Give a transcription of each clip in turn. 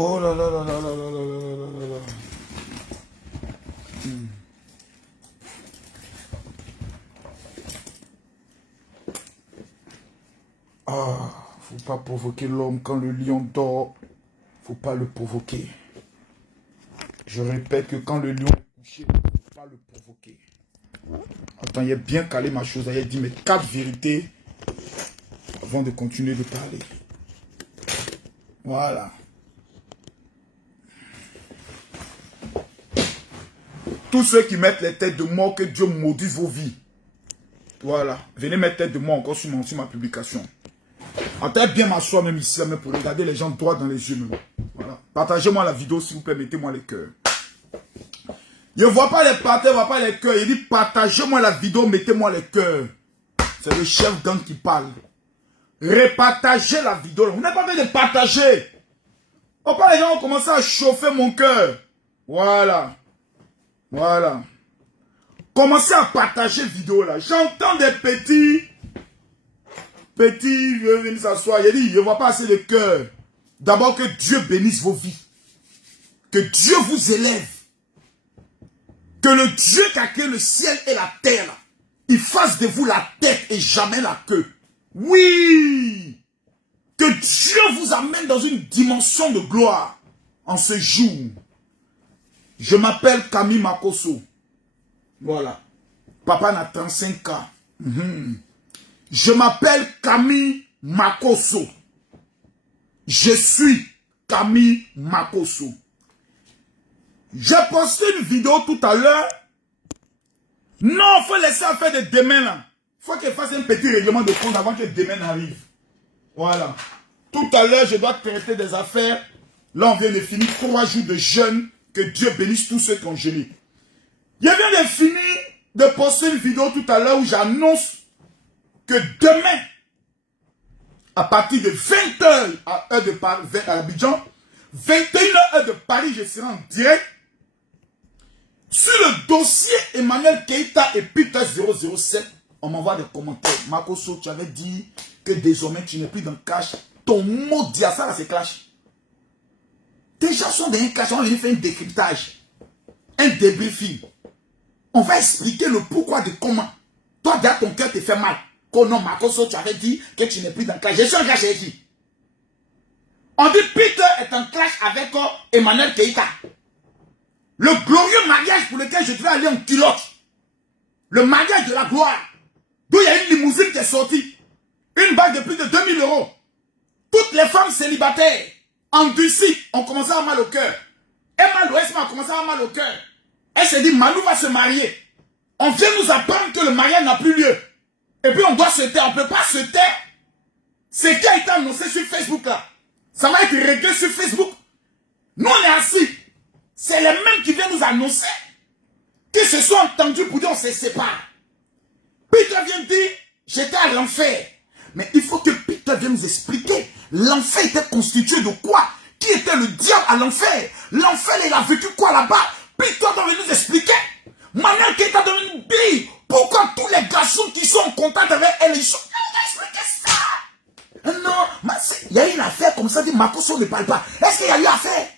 Oh là là là là là là là là là là. Ah, faut pas provoquer l'homme quand le lion dort. Faut pas le provoquer. Je répète que quand le lion est couché, faut pas le provoquer. Attends, il a bien calé ma chose. Il a dit mes 4 vérités avant de continuer de parler. Voilà. Tous ceux qui mettent les têtes de mort, que Dieu maudisse vos vies. Voilà. Venez mettre tête de mort encore sur ma publication. Attends bien m'asseoir même ici, même pour regarder les gens droit dans les yeux. Même. Voilà. Partagez-moi la vidéo s'il vous plaît, mettez-moi les cœurs. Je ne vois pas les partages, je ne vois pas les cœurs. Il dit partagez-moi la vidéo, mettez-moi les cœurs. C'est le chef gang qui parle. Repartagez la vidéo. Vous n'avez pas besoin de partager. Oh, pas les gens ont commencé à chauffer mon cœur. Voilà. Voilà. Commencez à partager la vidéo là. J'entends des petits. Petits, je venir s'asseoir. Il dit, je ne vois pas assez de cœur. D'abord que Dieu bénisse vos vies. Que Dieu vous élève. Que le Dieu qui a créé le ciel et la terre, là, il fasse de vous la tête et jamais la queue. Oui! Que Dieu vous amène dans une dimension de gloire en ce jour. Je m'appelle Camille Makosso. Voilà. Papa n'a 35 ans. Je m'appelle Camille Makosso. Je suis Camille Makosso. J'ai posté une vidéo tout à l'heure. Non, il faut laisser faire des demain là. Il faut qu'il fasse un petit règlement de compte avant que demain arrive. Voilà. Tout à l'heure, je dois traiter des affaires. Là, on vient de finir 3 jours de jeûne. Que Dieu bénisse tous ceux qui ont jeûné. Je viens de finir de poster une vidéo tout à l'heure où j'annonce que demain, à partir de 20h à heure de Paris, à Abidjan, 21h heure de Paris, je serai en direct sur le dossier Emmanuel Keïta et Peter 007. On m'envoie des commentaires. Makosso, tu avais dit que désormais tu n'es plus dans le clash. Ton mot dit à ça, là, c'est clash. Tes gens sont dans un clash. On va faire un décryptage, un débriefing. On va expliquer le pourquoi de comment. Toi, derrière ton cœur te fait mal. Que non, Makosso, tu avais dit que tu n'es plus dans le clash. Je suis en clash avec qui? On dit Peter est en clash avec Emmanuel Keïta. Le glorieux mariage pour lequel je devais aller en culotte. Le mariage de la gloire. D'où il y a une limousine qui est sortie. Une bague de plus de 2000 €. Toutes les femmes célibataires, endurcies, ont commencé à avoir mal au cœur. Emma Louesma a commencé à avoir mal au cœur. Elle s'est dit, Malou va se marier. On vient nous apprendre que le mariage n'a plus lieu. Et puis on doit se taire. On ne peut pas se taire. Ce qui a été annoncé sur Facebook là. Ça va être réglé sur Facebook. Nous on est assis. C'est les mêmes qui viennent nous annoncer que se sont entendus pour dire on se sépare. Peter vient dire, j'étais à l'enfer. Mais il faut que Peter vienne nous expliquer. L'enfer était constitué de quoi? Qui était le diable à l'enfer? L'enfer, il a vécu quoi là-bas? Peter doit venir nous expliquer. Maintenant qu'il t'a donné une bille, pourquoi tous les garçons qui sont en contact avec elle, ils sont... Expliquez ça. Non, il y a une affaire comme ça, dit Makosso ne parle pas. Est-ce qu'il y a eu affaire?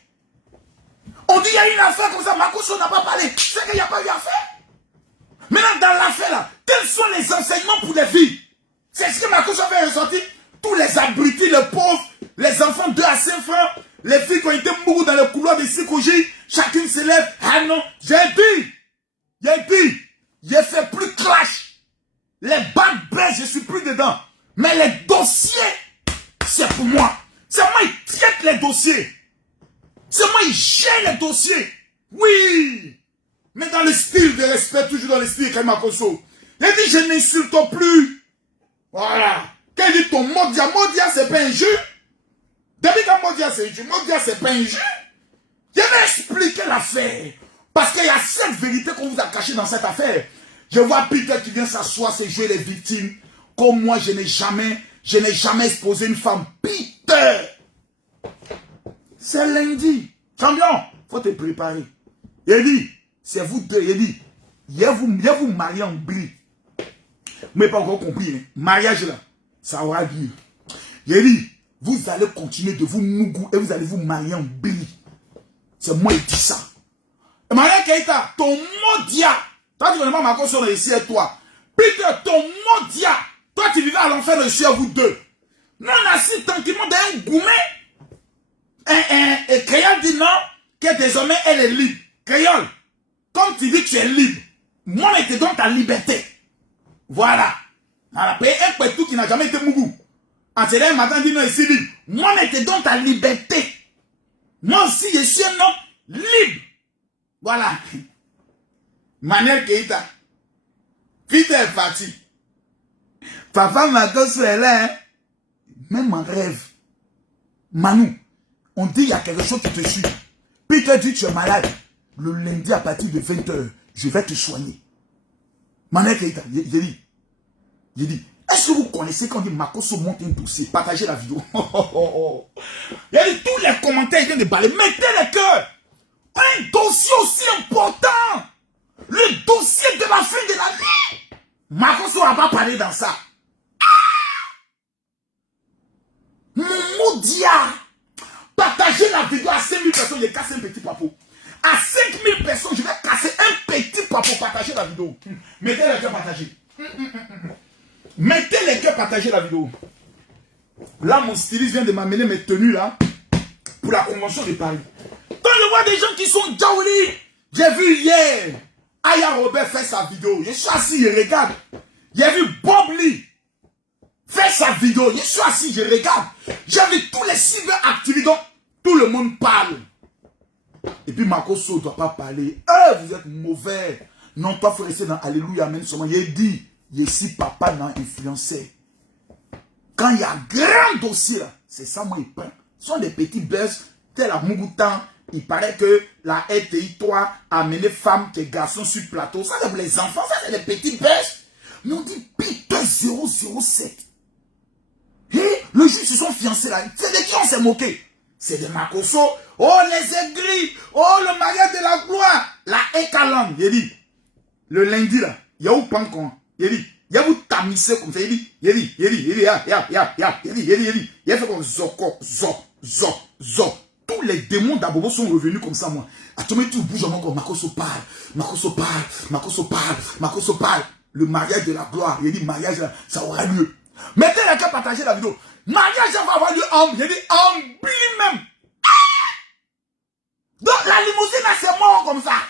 On dit il y a eu une affaire comme ça, Makosso n'a pas parlé. C'est qu'il n'y a pas eu affaire. Maintenant, dans l'affaire là, quels sont les enseignements pour les filles? C'est ce que Makosso avait ressorti. Tous les abrutis, les pauvres, les enfants 2 à 5 francs, les filles qui ont été mourus dans le couloir de Sikoji, chacune se lève. Ah non, j'ai fait plus clash. Les bad bless, je suis plus dedans. Mais les dossiers, c'est pour moi. C'est moi qui traite les dossiers. C'est moi qui gère les dossiers. Oui. Mais dans le style de respect, toujours dans le style de Makosso. Il dit, je n'insulte plus. Voilà. Quand il dit ton Modia, c'est pas un jeu. Depuis que Modia, c'est un jeu, Modia, c'est pas un jeu. Je vais expliquer l'affaire. Parce qu'il y a 7 vérités qu'on vous a cachées dans cette affaire. Je vois Peter qui vient s'asseoir, c'est jouer les victimes. Comme moi, je n'ai jamais exposé une femme. Peter! C'est lundi. Champion, faut te préparer. Il dit, c'est vous deux. Il dit, il vous marier en bris. Mais pas encore compris. Hein. Mariage là, ça aura lieu. Il dit, vous allez continuer de vous mougou et vous allez vous marier en billy. C'est moi qui dis ça. Emmanuel Keïta, ton modia, toi tu connais pas Marco sur le ici et toi. Peter, ton modia, toi tu vivais à l'enfer de ici à vous deux. Non, on assis tranquillement dans un goumet. Et Créole dit non, que désormais elle est libre. Créole, comme tu dis que tu es libre, moi je te donne ta liberté. Voilà. On a payé un pétou qui n'a jamais été mougou. En ce un matin, dit non, ici libre. Moi je te donne ta liberté. Moi aussi, je suis un homme libre. Voilà. Manel Keïta. Peter est parti. Papa Marco est là, hein. Même en rêve. Manu, on dit il y a quelque chose qui te suit. Peter dit tu es malade. Le lundi à partir de 20h, je vais te soigner. Manel Keïta, j'ai dit, est-ce que vous connaissez quand on dit Makoso monte un dossier, partagez la vidéo. Il y a dit tous les commentaires viennent de baler. Mettez les cœurs. Un dossier aussi important. Le dossier de la fin de l'année. Makoso n'a pas parlé dans ça. Mon maudia. Partagez la vidéo à 5000 personnes, je casse un petit papo. À 5000 personnes, je vais casser un petit papo. Partagez la vidéo. Mettez les cœurs, partagez. Mettez les cœurs, partagez la vidéo. Là, mon styliste vient de m'amener mes tenues là pour la convention de Paris. Quand je vois des gens qui sont Djaouli, j'ai vu hier Aya Robert faire sa vidéo. Je suis assis, je regarde. J'ai vu Bob Lee faire sa vidéo. Je suis assis, je regarde. J'ai vu tous les cyberactivistes. Donc, tout le monde parle. Et puis Makoso ne doit pas parler. Vous êtes mauvais. Non, toi, il faut rester dans Alléluia, Amen seulement. Il dit, ici, papa n'a influencé. Quand il y a un grand dossier, c'est ça, moi, il prend. Ce sont des petits buzz, tel à Mougoutan. Il paraît que la RTI 3 a amené femmes et garçons sur le plateau. Ça, c'est pour les enfants, ça, c'est des petits buzz. Mais on dit Peter 007. Et le juge se sont fiancés là. C'est de qui on s'est moqué? C'est de Makoso. Oh, les aigris. Oh, le mariage de la gloire. La Ekalang. Il dit, le lundi là, il y a où Pancon? Il dit, il y a où Tamissé comme ça. Il dit, il a fait comme Zoko, Zo. Tous les démons d'Abobo sont revenus comme ça, moi. À tout moment, tu bouges encore. Makoso parle. Le mariage de la gloire. Il dit, mariage, ça aura lieu. Mettez les cœurs, partagez la vidéo. Mariage, ça va avoir lieu en, il dit, en Billy même. Donc, la limousine, c'est mort comme ça.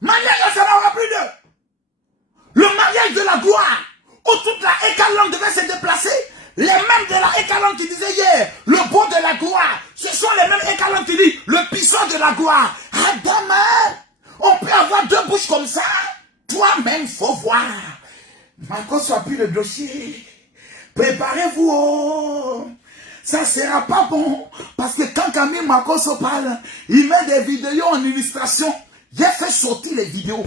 Mariage, ça n'aura plus de. Le mariage de la gloire. Où toute la Ekalang devait se déplacer. Les mêmes de la Ekalang qui disaient hier, le beau de la gloire. Ce sont les mêmes Ekalang qui disent, le puissant de la gloire. Ah, demain, on peut avoir deux bouches comme ça. Toi-même, faut voir. Marcos appuie le dossier. Préparez-vous. Oh. Ça sera pas bon. Parce que quand Camille Marcos parle, il met des vidéos en illustration. J'ai fait sortir les vidéos.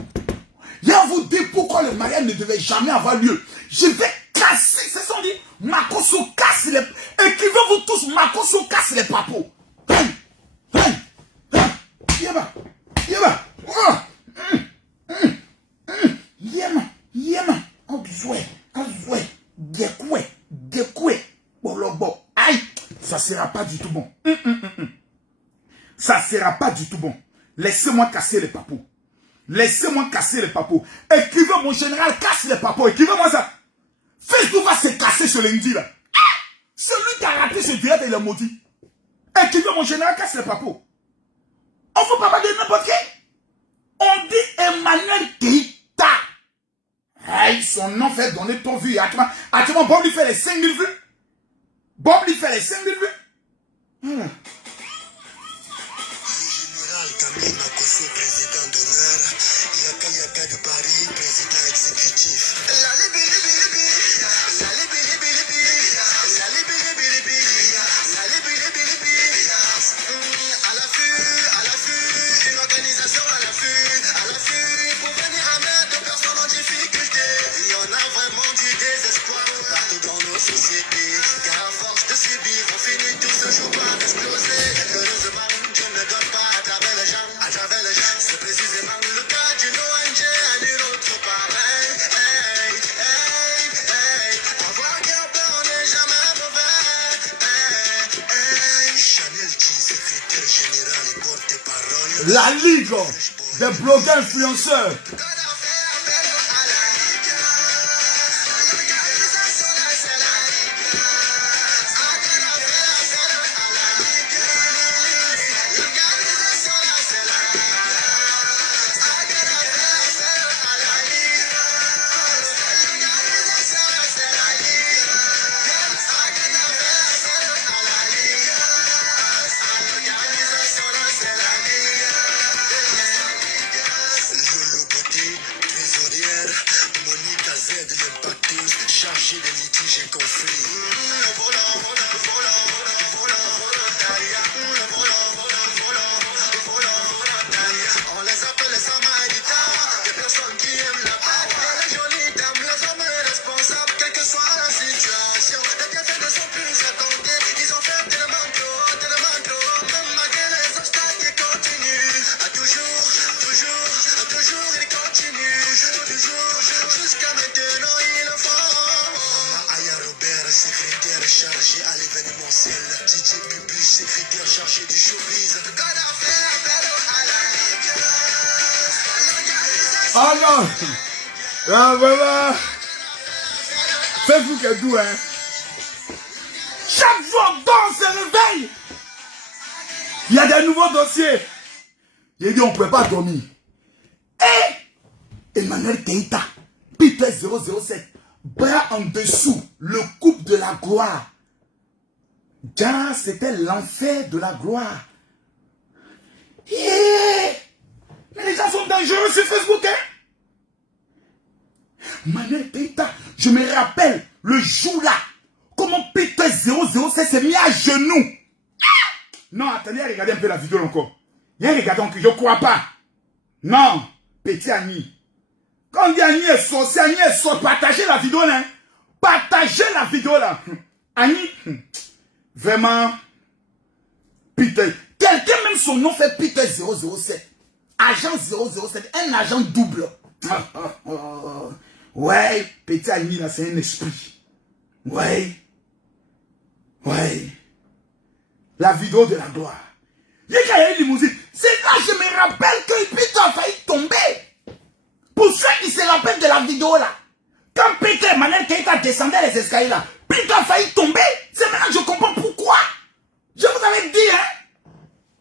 Je vous dis pourquoi le mariage ne devait jamais avoir lieu. Je vais casser. C'est ça on dit. Makoso casse les. Écrivez-vous tous. Makoso casse les papos. Yema. Gekwe. Bolobo. Aïe. Ça sera pas du tout bon. Ça sera pas du tout bon. Laissez-moi casser les papos. Laissez-moi casser les papos. Écrivez mon général, casse les papos. Écrivez-moi ça. Facebook va se casser ce lundi là. Celui qui a raté ce direct, il est maudit. Écrivez mon général, casse les papos. On ne faut pas parler de n'importe qui. On dit Emmanuel Keïta. Hey, son nom fait donner ton vues. Actuellement, Bob lui fait les 5000 vues. Bob lui fait les 5000 vues. Camille Makoso, président d'honneur, Yaka de Paris, président exécutif. À l'affût, une organisation à l'affût, pour venir à mettre de personnes en difficulté. Il y en a vraiment du désespoir partout dans nos sociétés, car à force de subir, on finit tous ce jour par exploser. La ligue des blogueurs influenceurs. Chargé de litiges et conflits. On les appelle les samaritains, des personnes qui aiment la paix. Les jolies dames, les hommes responsables, quelle que soit la situation. Les bienfaits ne sont plus attendus. Ils ont fait tellement trop, même malgré les obstacles qui continuent. À toujours, ils continuent. Toujours, jusqu'à maintenant, ils le font. Robert, secrétaire chargé à l'événementiel. DJ Public, secrétaire chargé du showbiz. Ah non! Ah voilà! Facebook est doux, hein? Chaque jour, on se réveille! Il y a des nouveaux dossiers. J'ai dit, on ne pouvait pas dormir. Et Emmanuel Keïta, Peter 007. Bras en dessous, le couple de la gloire. Déjà, c'était l'enfer de la gloire. Mais les gens sont dangereux sur Facebook, hein? Manuel Keïta, je me rappelle le jour-là, comment Peter 007 s'est mis à genoux. Non, attendez, regardez un peu la vidéo encore. Regardons que je ne crois pas. Non, petit Annie. Quand on dit Annie est sorcier, partagez la vidéo là. Partagez la vidéo là. Annie, vraiment, Peter. Quelqu'un même son nom fait Peter 007. Agent 007, un agent double. Ouais, petit Annie là, c'est un esprit. Ouais. La vidéo de la gloire. Il y a une limousine. C'est là que je me rappelle que Peter a failli tomber. Pour ceux qui se rappellent de la vidéo là, quand Peter Emmanuel Keïta descendait les escaliers là, Peter a failli tomber. C'est maintenant que je comprends pourquoi. Je vous avais dit, hein,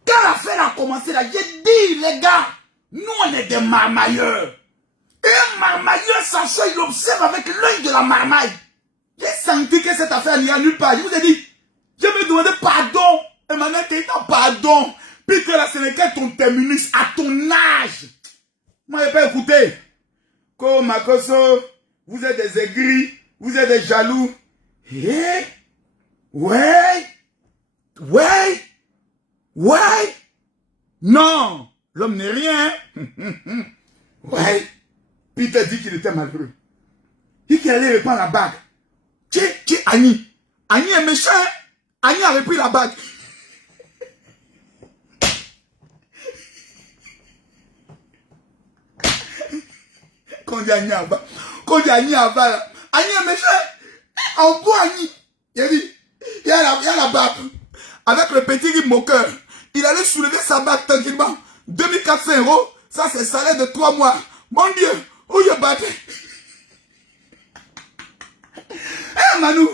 quand l'affaire a commencé là, j'ai dit, les gars, nous on est des marmailleurs. Et un marmailleur s'assoit, il observe avec l'œil de la marmaille. J'ai senti que cette affaire n'y a nulle part. Je vous ai dit, je me demandais pardon. Emmanuel Keïta, pardon. Peter là, ce n'est que ton terminus à ton âge. Moi, je n'ai pas écouté. Ko Makoso, vous êtes des aigris, vous êtes des jaloux. Ouais. Non, l'homme n'est rien. Ouais. Peter dit qu'il était malheureux. Il dit qu'il allait reprendre la bague. Tiens, Annie. Annie est méchant. Annie a repris la bague. Quand on dit Annie Ava, Annie est méchant. En bois Annie. Il dit, il y a la bague. Avec le petit rib moqueur. Il allait soulever sa bague tranquillement. 2400 €. Ça, c'est le salaire de 3 mois. Mon Dieu, où il est battu? Manu,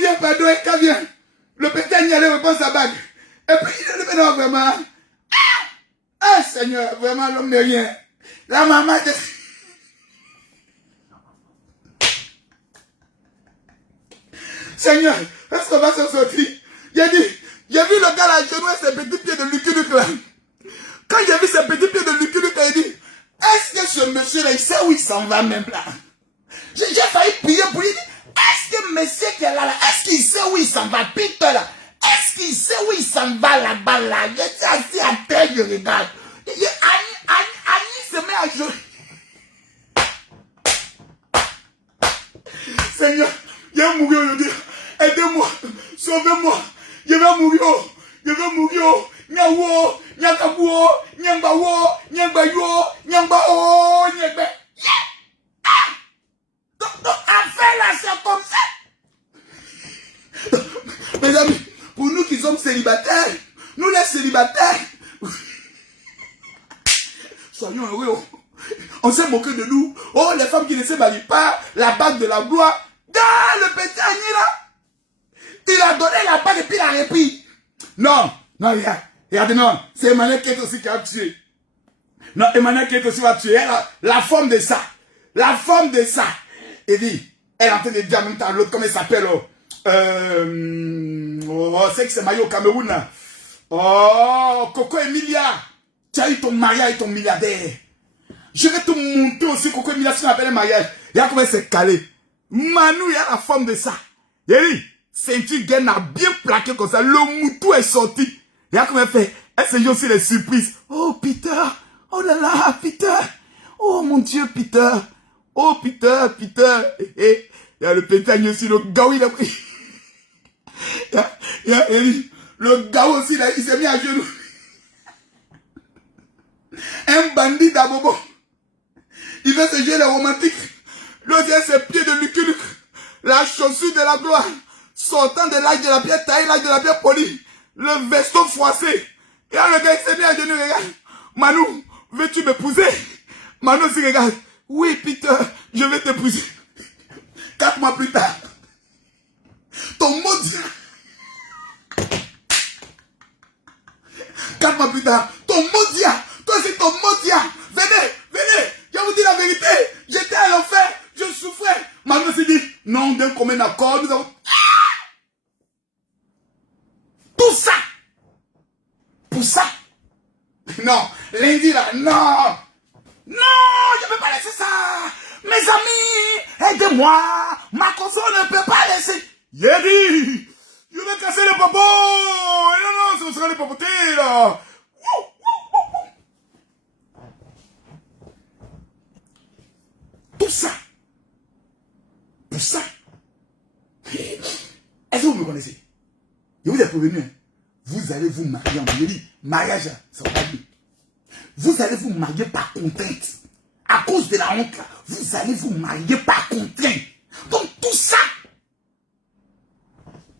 viens, pardon, viens. Le petit Annie allait reprendre sa bague. Et puis, il est devenu vraiment. Seigneur, vraiment, l'homme n'est rien. La maman de... Seigneur, est-ce qu'on va s'en sortir? J'ai vu le gars là, genoux et ses petits pieds de Lucky Luke là. Quand j'ai vu ses petits pieds de Lucky Luke, il dit, est-ce que ce monsieur là, il sait où il s'en va même là? J'ai failli prier pour lui dire, est-ce que monsieur qui est là, est-ce qu'il sait où il s'en va? Peter là, est-ce qu'il sait où il s'en va là-bas là? J'étais assis à terre, je regarde. Annie se met à jouer. Seigneur, je vais mourir aujourd'hui. Aidez-moi, sauvez-moi. Je vais mourir. Nyawo, nyakabuo, nyambawo, nyambayo, nyambao, nyagbe. Donc, affaire là, c'est comme ça. Mes amis, pour nous qui sommes célibataires, nous les célibataires, soyons heureux. Oh. On s'est moqué de nous. Oh, les femmes qui ne se marient pas, la bague de la gloire. Le petit Agni là, il a donné la bague et puis il a répit. Non, non, regarde, non, c'est Emmanuel qui est aussi qui a tué. Non, Emmanuel qui est aussi va tuer. La forme de ça. La forme de ça. Et dit, elle est en train de dire en même temps l'autre, comment elle s'appelle? C'est que c'est marié au Cameroun là. Oh, Coco Emilia. Tu as eu ton mariage et ton milliardaire. Je vais te montrer aussi Coco Emilia si on appelle un mariage. Regarde comment elle s'est calée. Manu, il y a la forme de ça. Et ceinture gaine a bien plaqué comme ça. Le moutou est sorti. Regarde comment elle fait. Elle se joue aussi les surprises. Oh Peter. Oh là là, Peter. Oh mon Dieu, Peter. Oh Peter, Peter. Et il y a le pétagne aussi, le gars, il a pris. Le gars aussi, là, il s'est mis à genoux. Un bandit d'Abobo. Il veut se jouer les romantiques. L'autre, ses pieds de Lucky. La chaussure de la gloire. Sortant de l'âge de la pierre taillée, l'âge de la pierre polie. Le veston froissé. Et là, le gars, il s'est mis à genoux, regarde. Manu, veux-tu m'épouser? Manu aussi, regarde. Oui, Peter, je vais t'épouser. 4 mois plus tard. Ton maudit. 4 mois plus tard. Ton maudit. Toi aussi, ton maudit. Venez, venez. Je vous dis la vérité. J'étais à l'enfer. Je souffrais. Manu s'est dit, non, d'un commun accord, nous avons... Tout ça. Pour ça. Non, lundi là, non. Non, je ne peux pas laisser ça. Mes amis, aidez-moi. Ma console ne peut pas laisser. J'ai dit, je vais casser les popos. Non, non, ce sera les popotés là. Tout ça. Pour ça. Est-ce que vous me connaissez? Je vous ai prévenu, hein. Vous allez vous marier en dit, mariage, ça va pas bien. Vous allez vous marier par contrainte. À cause de la honte, là, vous allez vous marier par contrainte. Donc tout ça,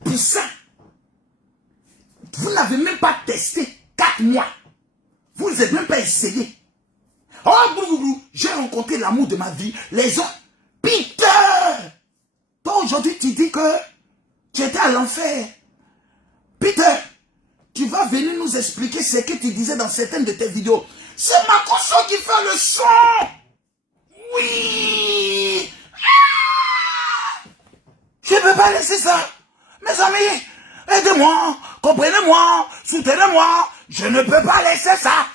pour ça, vous n'avez même pas testé 4 mois. Vous n'avez même pas essayé. Oh, j'ai rencontré l'amour de ma vie. Les gens, Peter! Toi aujourd'hui tu dis que tu étais à l'enfer. Peter, tu vas venir nous expliquer ce que tu disais dans certaines de tes vidéos. C'est ma console qui fait le son. Oui. Ah! Je ne peux pas laisser ça. Mes amis, aidez-moi, comprenez-moi, soutenez-moi. Je ne peux pas laisser ça.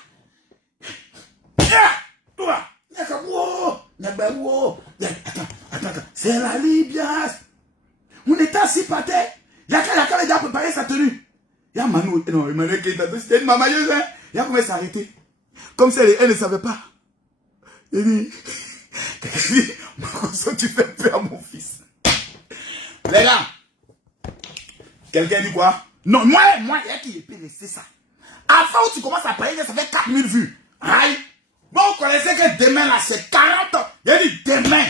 Attends. C'est la Libias. On était assis par terre. Yaka a déjà préparé sa tenue. Y'a Manu, non, Emmanuel Keita, c'était une mamailleuse, hein. Y'a comment elle s'est arrêtée. Comme si elle ne savait pas. Il dit, tu fais peur à mon fils. Les gars, quelqu'un dit quoi? Non, moi, il y a qui peut laisser ça. Avant où tu commences à payer, ça fait 4000 vues. Aïe. Bon, on connaissait que demain, là, c'est 40 ans. Il a dit demain,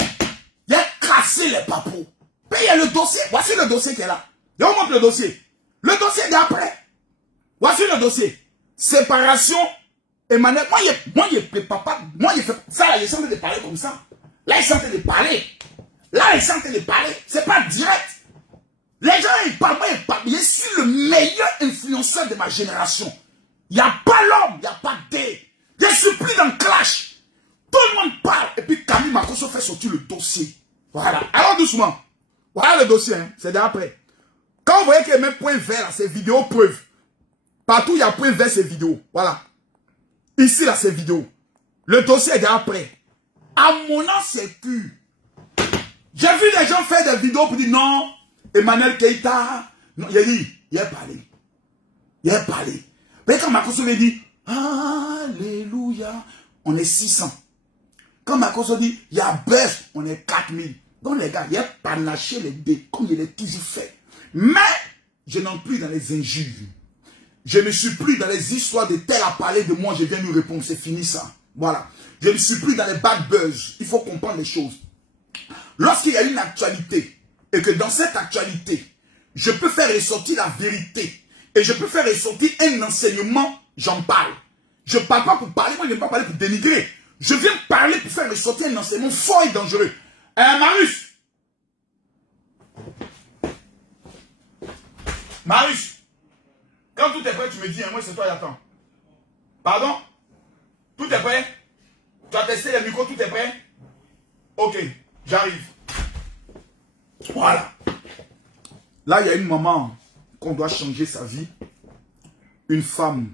il a cassé les papous. Puis il y a le dossier. Voici le dossier qui est là. Je vous montre le dossier. Le dossier d'après. Voici le dossier. Séparation. Emmanuel. Moi, il fait ça, là, il est en train de parler comme ça. Là, il est en train de parler. Là, il est en train de parler. C'est pas direct. Les gens, ils parlent, je suis le meilleur influenceur de ma génération. Il n'y a pas l'homme, il n'y a pas d'é. Je suis plus dans le clash. Tout le monde parle. Et puis Camille Makosso fait sortir le dossier. Voilà. Alors doucement. Voilà le dossier, hein. C'est d'après. Quand vous voyez qu'il y a même point vert, c'est vidéo preuve. Partout, il y a point vert, c'est vidéo. Voilà. Ici, là, c'est vidéo. Le dossier est d'après. À mon nom, c'est pur. J'ai vu des gens faire des vidéos pour dire non, Emmanuel Keita. Non, il a dit, il a parlé. Il a parlé. Mais quand Makosso lui dit, alléluia, on est 600. Quand Makosso dit, il y a buzz, on est 4000. Donc les gars, il a panaché les dés, comme il est toujours fait. Mais, je n'entre plus dans les injures. Je ne suis plus dans les histoires de tel à parler de moi, je viens lui répondre, c'est fini ça. Voilà. Je ne suis plus dans les bad buzz. Il faut comprendre les choses. Lorsqu'il y a une actualité, et que dans cette actualité, je peux faire ressortir la vérité, et je peux faire ressortir un enseignement, j'en parle. Je ne parle pas pour parler, moi je ne viens pas parler pour dénigrer. Je viens parler pour faire ressortir un enseignement fort et dangereux. Marius. Marius. Quand tout est prêt, tu me dis, moi c'est toi, j'attends. Pardon? Tout est prêt? Tu as testé les micros, tout est prêt? Ok, j'arrive. Voilà. Là, il y a une maman qu'on doit changer sa vie. Une femme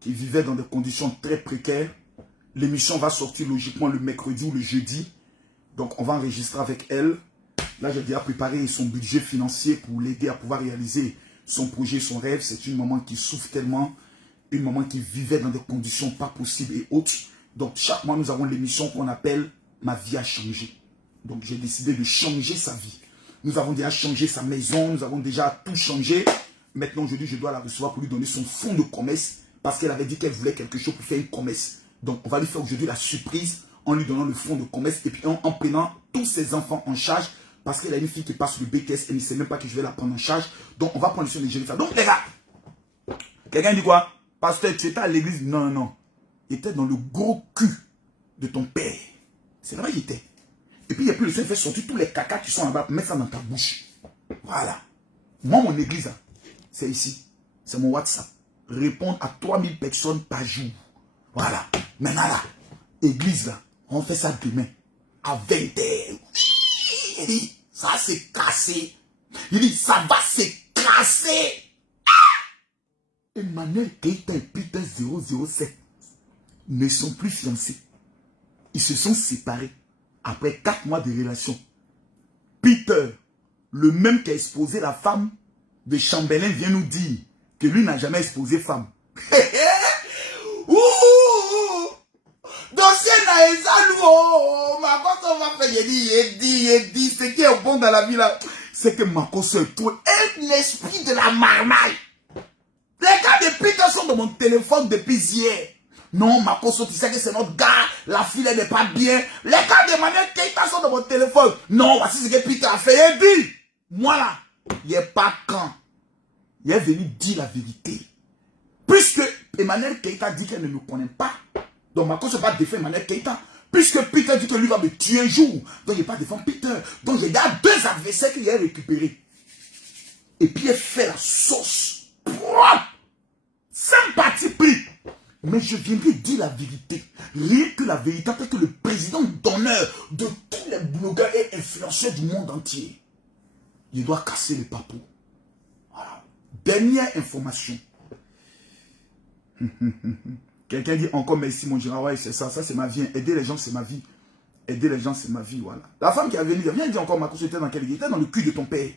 qui vivait dans des conditions très précaires. L'émission va sortir logiquement le mercredi ou le jeudi. Donc, on va enregistrer avec elle. Là, j'ai déjà préparé son budget financier pour l'aider à pouvoir réaliser son projet, son rêve. C'est une maman qui souffre tellement. Une maman qui vivait dans des conditions pas possibles et autres. Donc, chaque mois, nous avons l'émission qu'on appelle « Ma vie a changé ». Donc, j'ai décidé de changer sa vie. Nous avons déjà changé sa maison. Nous avons déjà tout changé. Maintenant, aujourd'hui, je dois la recevoir pour lui donner son fonds de commerce. Parce qu'elle avait dit qu'elle voulait quelque chose pour faire une commerce. Donc, on va lui faire aujourd'hui la surprise en lui donnant le fonds de commerce et puis en prenant tous ses enfants en charge. Parce qu'elle a une fille qui passe le BTS. Elle ne sait même pas que je vais la prendre en charge. Donc, on va prendre sur les gérer ça. Donc, les gars, quelqu'un dit quoi? Pasteur, tu étais à l'église? Non, non, non. Il était dans le gros cul de ton père. C'est là-bas qu'il était. Et puis, il n'y a plus le Seigneur fait sortir tous les cacas qui sont là-bas, mettre ça dans ta bouche. Voilà. Moi, mon église, c'est ici. C'est mon WhatsApp. Répondre à 3000 personnes par jour. Voilà. Maintenant, là, église, là, on fait ça demain. À 20h. Il dit, ça s'est cassé. Il dit, ça va se casser. Emmanuel Keita et Peter 007 ne sont plus fiancés. Ils se sont séparés après 4 mois de relation. Peter, le même qui a exposé la femme de Chambellan, vient nous dire que lui n'a jamais exposé femme. Dossier Naïzalou, ma on va faire, il dit, ce qui est bon dans la vie là, c'est que Makoso est tout, et l'esprit de la marmaille. Les gars de Peter sont dans mon téléphone depuis hier. Non, Makoso, tu sais que c'est notre gars, la fille elle n'est pas bien. Les gars de Emmanuel Keita sont dans mon téléphone. Non, voici ce que Peter a fait. Il dit, moi là, il n'est pas quand. Il est venu dire la vérité. Puisque Emmanuel Keita dit qu'elle ne me connaît pas. Donc Makoso va défendre Emmanuel Keita. Puisque Peter dit que lui va me tuer un jour. Donc il ne va pas défendre Peter. Donc il y a 2 adversaires qu'il a récupérés. Et puis il fait la sauce. Sans parti pris. Mais je viendrai dire la vérité. Rien que la vérité, parce que le président d'honneur de tous les blogueurs et influenceurs du monde entier, il doit casser les papous. Voilà. Dernière information. Quelqu'un dit encore merci mon Dieu. Ah ouais, c'est ça. Ça c'est ma vie. Aider les gens c'est ma vie. Aider les gens c'est ma vie. Voilà. La femme qui a venu, viens dire encore ma couche était dans quelle église? Était dans le cul de ton père.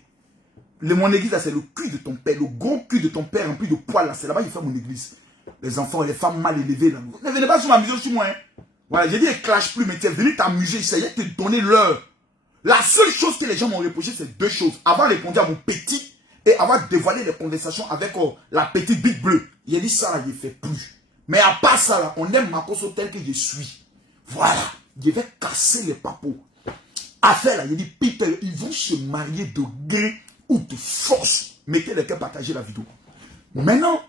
Mon église là c'est le cul de ton père. Le gros cul de ton père rempli de poils là. C'est là-bas qu'il fait mon église. Les enfants et les femmes mal élevées là. Ne venez pas sur ma maison sur moi. Hein. Voilà, j'ai dit, ne clash plus, mais tu es venu t'amuser. J'essayais de te donner l'heure. La seule chose que les gens m'ont reproché, c'est 2 choses. Avoir répondu à mon petit et avoir dévoilé les conversations avec la petite bite bleue. Il a dit ça là, il ne fait plus. Mais à part ça là, on aime Makoso tel que je suis. Voilà. Je vais casser les papos. Affaire là, il a dit, Peter, ils vont se marier de gré ou de force. Mettez les cœurs, partagez la vidéo. Maintenant,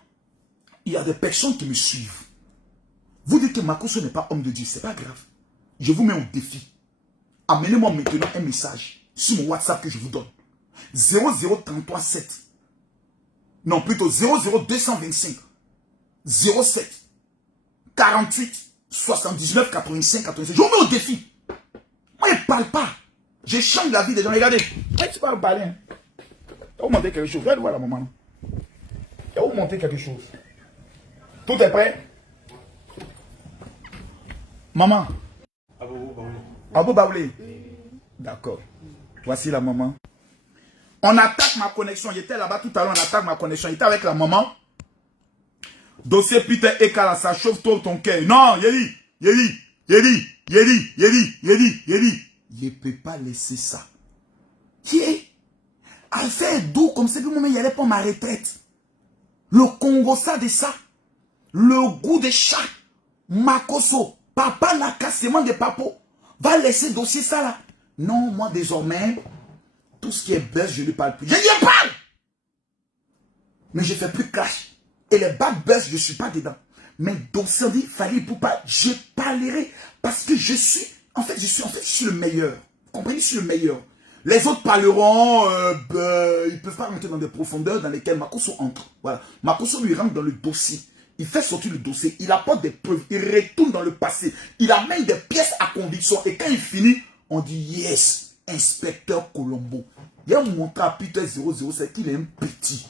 il y a des personnes qui me suivent. Vous dites que Makoso n'est pas homme de Dieu. Ce n'est pas grave. Je vous mets au défi. Amenez-moi maintenant un message sur mon WhatsApp que je vous donne. 00337. Non, plutôt 00225. 07. 48. 79. 85. 86. Je vous mets au défi. Moi, je ne parle pas. Je change la vie des gens. Regardez. Moi, tu peux me parler. Hein. Je vais vous montrer quelque chose. Regardez voir la maman. Je vais vous montrer quelque chose. Tout est prêt? Maman. Abou Baoulé. D'accord. Voici la maman. On attaque ma connexion. J'étais là-bas tout à l'heure. On attaque ma connexion. J'étais avec la maman. Dossier Peter Ekala, ça chauffe trop ton cœur. Non, Yedi. Je ne peux pas laisser ça. Qui est? Elle fait doux comme c'est que moi, il n'y allait pas ma retraite. Le Congo, ça de ça. Le goût des chats. Makoso. Papa n'a cassement de papo. Va laisser dossier ça là. Non, moi désormais, tout ce qui est buzz, je ne parle plus. Je n'y parle. Mais je ne fais plus clash. Et les bad buzz, je ne suis pas dedans. Mes dossiers, il fallait pour pas, je parlerai parce que je suis le meilleur. Vous comprenez, je suis le meilleur. Les autres parleront, ils ne peuvent pas rentrer dans des profondeurs dans lesquelles Makosso entre. Voilà. Makosso lui rentre dans le dossier. Il fait sortir le dossier. Il apporte des preuves. Il retourne dans le passé. Il amène des pièces à conviction. Et quand il finit, on dit yes, inspecteur Colombo. Il a montré à Peter 007 qu'il est un petit.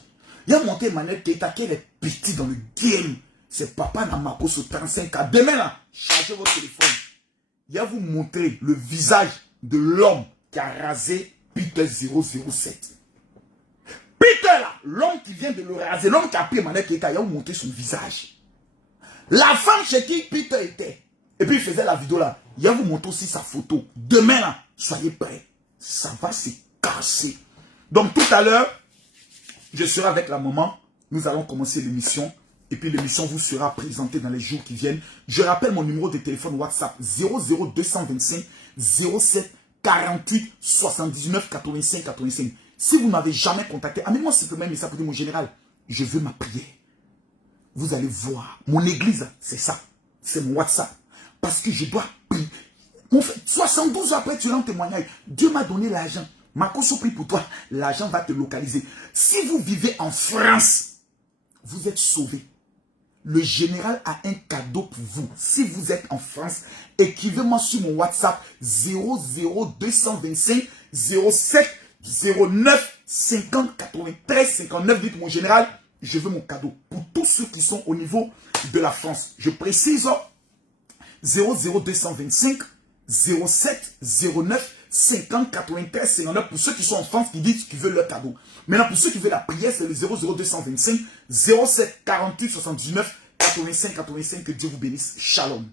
Il a montré à Emmanuel Keita qu'il est petit dans le game. C'est papa dans Makosso 35 ans. Demain là, chargez votre téléphone. Il va vous montrer le visage de l'homme qui a rasé Peter 007. Peter là, l'homme qui vient de le raser, l'homme qui a pris Emmanuel Keita, il va vous montrer son visage. La femme chez qui Peter était, et puis il faisait la vidéo là, il va vous montrer aussi sa photo. Demain là, soyez prêts. Ça va se casser. Donc tout à l'heure, je serai avec la maman. Nous allons commencer l'émission. Et puis l'émission vous sera présentée dans les jours qui viennent. Je rappelle mon numéro de téléphone WhatsApp 00225 07 48 79 85 85. Si vous ne m'avez jamais contacté, amenez-moi simplement un message pour dire mon général, je veux ma prière. Vous allez voir. Mon église, c'est ça. C'est mon WhatsApp. Parce que je dois prier. 72 ans après, tu rends témoignage. Dieu m'a donné l'argent. Makosso prie pour toi. L'argent va te localiser. Si vous vivez en France, vous êtes sauvé. Le général a un cadeau pour vous. Si vous êtes en France, écrivez-moi sur mon WhatsApp 00225 07 09 50 93 59. Dites mon général, je veux mon cadeau. Pour tous ceux qui sont au niveau de la France. Je précise 00225 07 09 50 93 59 pour ceux qui sont en France qui disent qu'ils veulent leur cadeau. Maintenant, pour ceux qui veulent la prière, c'est le 00225 07 48 79 85 85. Que Dieu vous bénisse. Shalom.